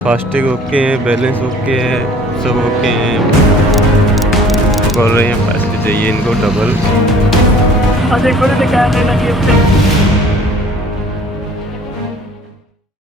FASTag okay है, balance okay है, सब ओके हैं। बोल रहे हैं पैसे चाहिए इनको डबल।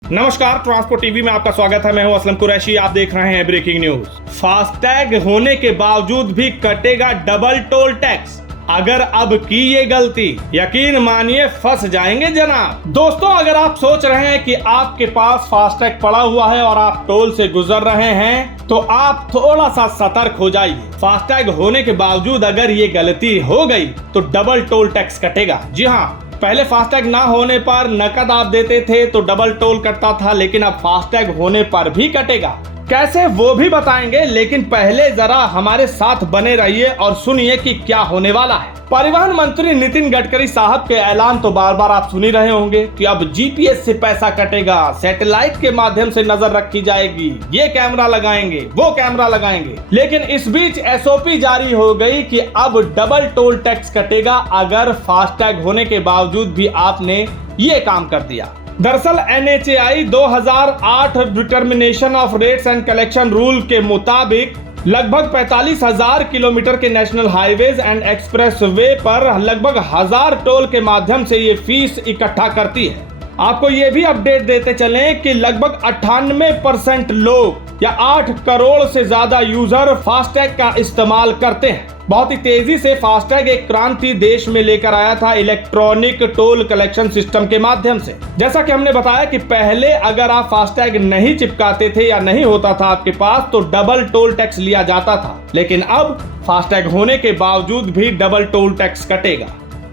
नमस्कार, ट्रांसपोर्ट टीवी में आपका स्वागत है। मैं हूं असलम कुरैशी। आप देख रहे हैं ब्रेकिंग न्यूज। फास्टैग होने के बावजूद भी कटेगा डबल टोल टैक्स। अगर अब की ये गलती, यकीन मानिए फंस जाएंगे जनाब। दोस्तों, अगर आप सोच रहे हैं कि आपके पास फास्टैग पड़ा हुआ है और आप टोल से गुजर रहे हैं, तो आप थोड़ा सा सतर्क हो जाइए। फास्टैग होने के बावजूद अगर ये गलती हो गई तो डबल टोल टैक्स कटेगा। जी हाँ, पहले फास्टैग ना होने पर नकद आप देते थे तो डबल टोल कटता था, लेकिन अब फास्टैग होने पर भी कटेगा। कैसे वो भी बताएंगे, लेकिन पहले जरा हमारे साथ बने रहिए और सुनिए कि क्या होने वाला है। परिवहन मंत्री नितिन गडकरी साहब के ऐलान तो बार बार आप सुन ही रहे होंगे कि अब जीपीएस से पैसा कटेगा, सैटेलाइट के माध्यम से नजर रखी जाएगी, ये कैमरा लगाएंगे, वो कैमरा लगाएंगे। लेकिन इस बीच एसओपी जारी हो गई कि अब डबल टोल टैक्स कटेगा अगर फास्टैग होने के बावजूद भी आपने ये काम कर दिया। दरअसल NHAI 2008 determination of rates and collection rule के मुताबिक लगभग 45,000 किलोमीटर के national highways and express way पर लगभग 1000 टोल के माध्यम से ये फीस इकट्ठा करती है। आपको ये भी अपडेट देते चलें कि लगभग 98% लोग या 8 करोड़ से ज्यादा यूजर फास्टैग का इस्तेमाल करते हैं। बहुत ही तेजी से फास्टैग एक क्रांति देश में लेकर आया था इलेक्ट्रॉनिक टोल कलेक्शन सिस्टम के माध्यम से। जैसा कि हमने बताया कि पहले अगर आप फास्टैग नहीं चिपकाते थे या नहीं होता था आपके पास तो डबल टोल टैक्स लिया जाता था, लेकिन अब फास्टैग होने के बावजूद भी डबल टोल टैक्स कटेगा।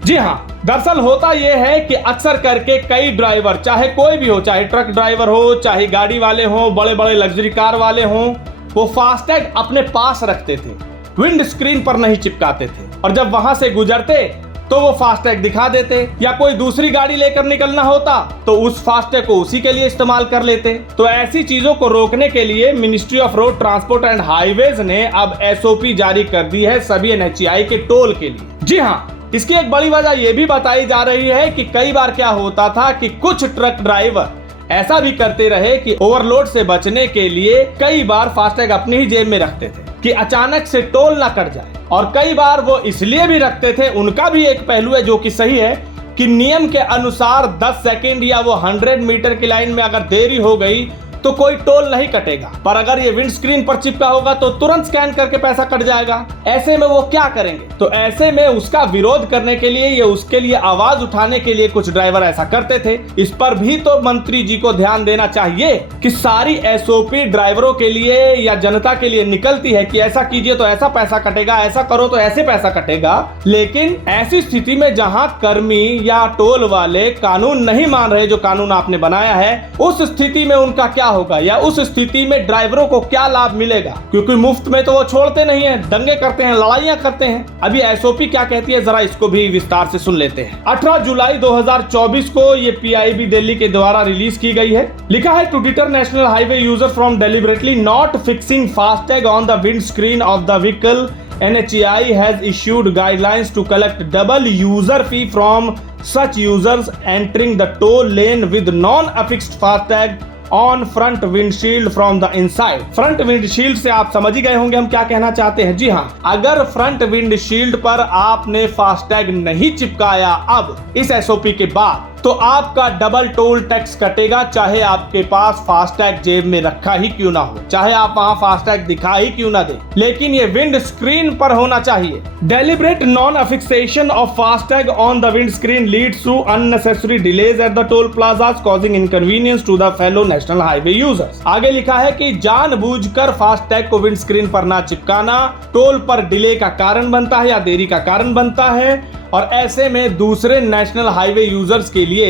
जी हाँ, दरअसल होता यह है कि अक्सर करके कई ड्राइवर, चाहे कोई भी हो, चाहे ट्रक ड्राइवर हो, चाहे गाड़ी वाले हो, बड़े बड़े लग्जरी कार वाले हो, वो फास्टैग अपने पास रखते थे, विंड स्क्रीन पर नहीं चिपकाते थे, और जब वहां से गुजरते तो वो फास्टैग दिखा देते, या कोई दूसरी गाड़ी लेकर निकलना होता तो उस फास्टैग को उसी के लिए इस्तेमाल कर लेते। तो ऐसी चीजों को रोकने के लिए ministry of road transport and highways ने अब एसओपी जारी कर दी है सभी NHAI के टोल के लिए। जी हाँ, इसकी एक बड़ी वजह यह भी बताई जा रही है कि कई बार क्या होता था कि कुछ ट्रक ड्राइवर ऐसा भी करते रहे कि ओवरलोड से बचने के लिए कई बार फास्टैग अपनी ही जेब में रखते थे कि अचानक से टोल ना कट जाए। और कई बार वो इसलिए भी रखते थे, उनका भी एक पहलू है जो कि सही है, कि नियम के अनुसार 10 सेकंड या वो 100 मीटर की लाइन में अगर देरी हो गई तो कोई टोल नहीं कटेगा, पर अगर ये विंड स्क्रीन पर चिपका होगा तो तुरंत स्कैन करके पैसा कट जाएगा। ऐसे में वो क्या करेंगे? तो ऐसे में उसका विरोध करने के लिए या उसके लिए आवाज उठाने के लिए कुछ ड्राइवर ऐसा करते थे। इस पर भी तो मंत्री जी को ध्यान देना चाहिए कि सारी एसओपी ड्राइवरों के लिए या जनता के लिए निकलती है कि ऐसा कीजिए तो ऐसा पैसा कटेगा, ऐसा करो तो ऐसे पैसा कटेगा। लेकिन ऐसी स्थिति में जहां कर्मी या टोल वाले कानून नहीं मान रहे, जो कानून आपने बनाया है, उस स्थिति में उनका क्या होगा, या उस स्थिति में ड्राइवरों को क्या लाभ मिलेगा? क्योंकि मुफ्त में तो वो छोड़ते नहीं हैं, दंगे करते हैं, लड़ाइयां करते हैं। अभी एसओपी क्या कहती है, जरा इसको भी विस्तार से सुन लेते हैं। 18 जुलाई 2024 को ये PIB दिल्ली के द्वारा रिलीज की गई है। लिखा है, to deter national highway user from deliberately not fixing FASTag on the wind screen of the vehicle, NHAI has issued guidelines to collect double user fee from such users entering the toll lane with non-affixed FASTag on front windshield from the inside. Front windshield से आप समझ ही गए होंगे हम क्या कहना चाहते हैं। जी हाँ, अगर फ्रंट विंडशील्ड पर आपने फास्टैग नहीं चिपकाया अब इस एसओपी के बाद, तो आपका डबल टोल टैक्स कटेगा, चाहे आपके पास फास्टैग जेब में रखा ही क्यों ना हो, चाहे आप वहां फास्टैग दिखा ही क्यों ना दे, लेकिन ये विंड स्क्रीन पर होना चाहिए। Deliberate non affixation of FASTag on the wind screen leads to unnecessary delays at the toll plazas causing inconvenience to the fellow national highway users. आगे लिखा है कि जानबूझकर फास्टैग को विंड स्क्रीन पर ना चिपकाना टोल पर डिले का कारण बनता है या देरी का कारण बनता है, और ऐसे में दूसरे नेशनल हाईवे यूजर्स के लिए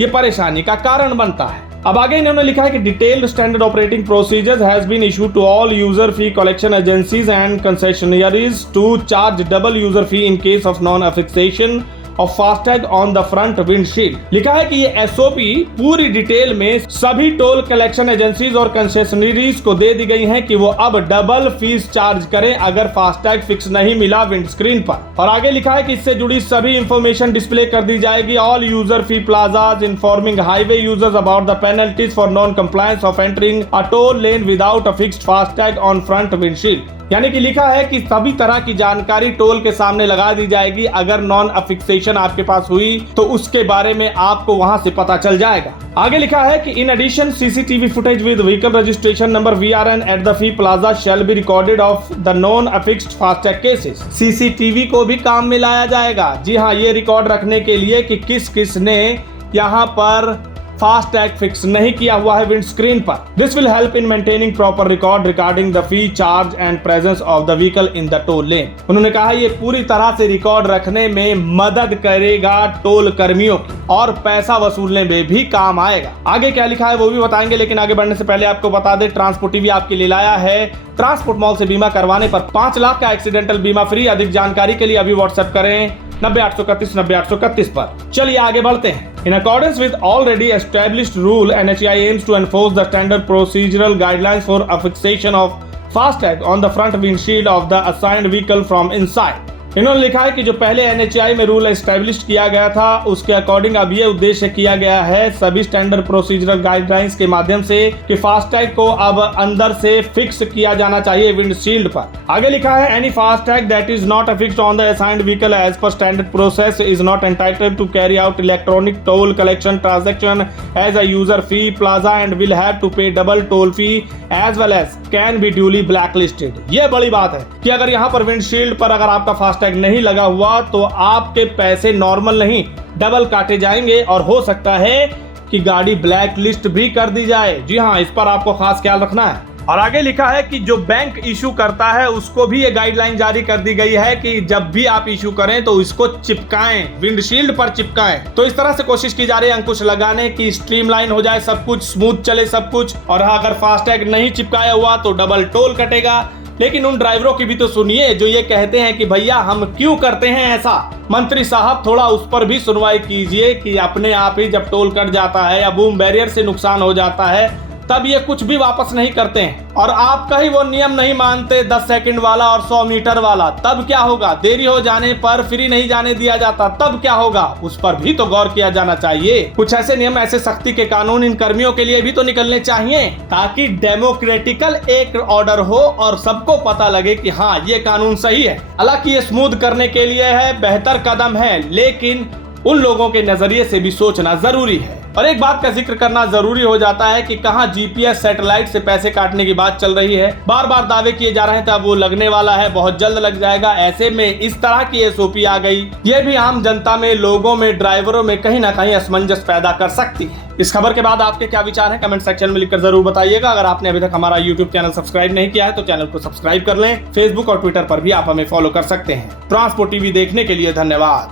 ये परेशानी का कारण बनता है। अब आगे इन्होंने लिखा है कि detailed standard operating procedures has been issued to all user fee collection agencies and concessionaires to charge double user fee in case of non affixation of FASTag on the front windshield. लिखा है कि ये SOP पूरी detail में सभी toll collection agencies और कंसेशनरीज को दे दी गई है कि वो अब डबल फीस चार्ज करें अगर फास्टैग फिक्स नहीं मिला विंड स्क्रीन पर। और आगे लिखा है कि इससे जुड़ी सभी इंफॉर्मेशन डिस्प्ले कर दी जाएगी। All user fee plazas informing highway users about the penalties for non compliance of entering a toll lane without a fixed FASTag on front windshield. यानी कि लिखा है कि सभी तरह की जानकारी टोल के सामने लगा दी जाएगी। अगर नॉन अफिक्सेशन आपके पास हुई तो उसके बारे में आपको वहां से पता चल जाएगा। आगे लिखा है कि in addition CCTV footage with vehicle registration number VRN at the fee plaza shall be recorded of the non affixed FASTag cases. CCTV को भी काम में लाया जाएगा। जी हाँ, ये रिकॉर्ड रखने के लिए कि किस किस ने यहाँ पर फास्टैग फिक्स नहीं किया हुआ है विंड स्क्रीन पर। This will help in maintaining proper record regarding the fee charge and presence of the vehicle in the toll lane. उन्होंने कहा ये पूरी तरह से रिकॉर्ड रखने में मदद करेगा टोल कर्मियों की और पैसा वसूलने में भी काम आएगा। आगे क्या लिखा है वो भी बताएंगे, लेकिन आगे बढ़ने से पहले आपको बता दें ट्रांसपोर्ट टीवी आपके लिए लाया है ट्रांसपोर्ट मॉल से बीमा करवाने पर 5 लाख का एक्सीडेंटल बीमा फ्री। अधिक जानकारी के लिए अभी व्हाट्सएप करें 90-831-90-831 पर। चलिए आगे बढ़ते हैं। In accordance with already established rule, NHAI aims to enforce the standard procedural guidelines for affixation of FASTag on the front windshield of the assigned vehicle from inside. इन्होंने लिखा है कि जो पहले NHAI में रूल एस्टेब्लिश किया गया था उसके अकॉर्डिंग अब ये उद्देश्य किया गया है सभी स्टैंडर्ड प्रोसीजरल गाइडलाइंस के माध्यम से कि फास्टैग को अब अंदर से फिक्स किया जाना चाहिए विंडशील्ड पर। आगे लिखा है any FASTag that is not affixed on the assigned vehicle as per standard process is not entitled to carry out electronic toll collection transaction as a user fee plaza and will have to pay double toll fee as well as can be duly black listed. ये बड़ी बात है कि अगर यहाँ पर windshield पर अगर आपका फास्टैग नहीं लगा हुआ तो आपके पैसे नॉर्मल नहीं डबल काटे जाएंगे और हो सकता है कि गाड़ी ब्लैक लिस्ट भी कर दी जाए। जी हाँ, इस पर आपको खास ख्याल रखना है। और आगे लिखा है कि जो बैंक इशू करता है उसको भी ये गाइडलाइन जारी कर दी गई है कि जब भी आप इशू करें तो इसको चिपकाएं, विंडशील्ड पर चिपकाएं। तो इस तरह से कोशिश की जा रही है अंकुश लगाने की स्ट्रीमलाइन हो जाए, सब कुछ स्मूथ चले सब कुछ। और अगर फास्टैग नहीं चिपकाया हुआ तो डबल टोल कटेगा। लेकिन उन ड्राइवरों की भी तो सुनिए जो ये कहते हैं कि भैया हम क्यों करते हैं ऐसा। मंत्री साहब थोड़ा उस पर भी सुनवाई कीजिए कि अपने आप ही जब टोल कट जाता है या बूम बैरियर से नुकसान हो जाता है तब ये कुछ भी वापस नहीं करते हैं और आपका ही वो नियम नहीं मानते 10 सेकंड वाला और 100 मीटर वाला, तब क्या होगा। देरी हो जाने पर फ्री नहीं जाने दिया जाता तब क्या होगा, उस पर भी तो गौर किया जाना चाहिए। कुछ ऐसे नियम, ऐसे सख्ती के कानून इन कर्मियों के लिए भी तो निकलने चाहिए ताकि डेमोक्रेटिकल एक ऑर्डर हो और सबको पता लगे कि हाँ ये कानून सही है। हालांकि ये स्मूथ करने के लिए है, बेहतर कदम है, लेकिन उन लोगों के नजरिए से भी सोचना जरूरी है। और एक बात का जिक्र करना जरूरी हो जाता है कि कहां जीपीएस सैटेलाइट से पैसे काटने की बात चल रही है। बार बार दावे किए जा रहे थे, अब वो लगने वाला है, बहुत जल्द लग जाएगा। ऐसे में इस तरह की एसओपी आ गई, ये भी आम जनता में, लोगों में, ड्राइवरों में कहीं ना कहीं असमंजस पैदा कर सकती है। इस खबर के बाद आपके क्या विचार हैं कमेंट सेक्शन में लिखकर जरूर बताइएगा। अगर आपने अभी तक हमारा यूट्यूब चैनल सब्सक्राइब नहीं किया है तो चैनल को सब्सक्राइब कर लें। फेसबुक और ट्विटर पर भी आप हमें फॉलो कर सकते हैं। ट्रांसपोर्ट टीवी देखने के लिए धन्यवाद।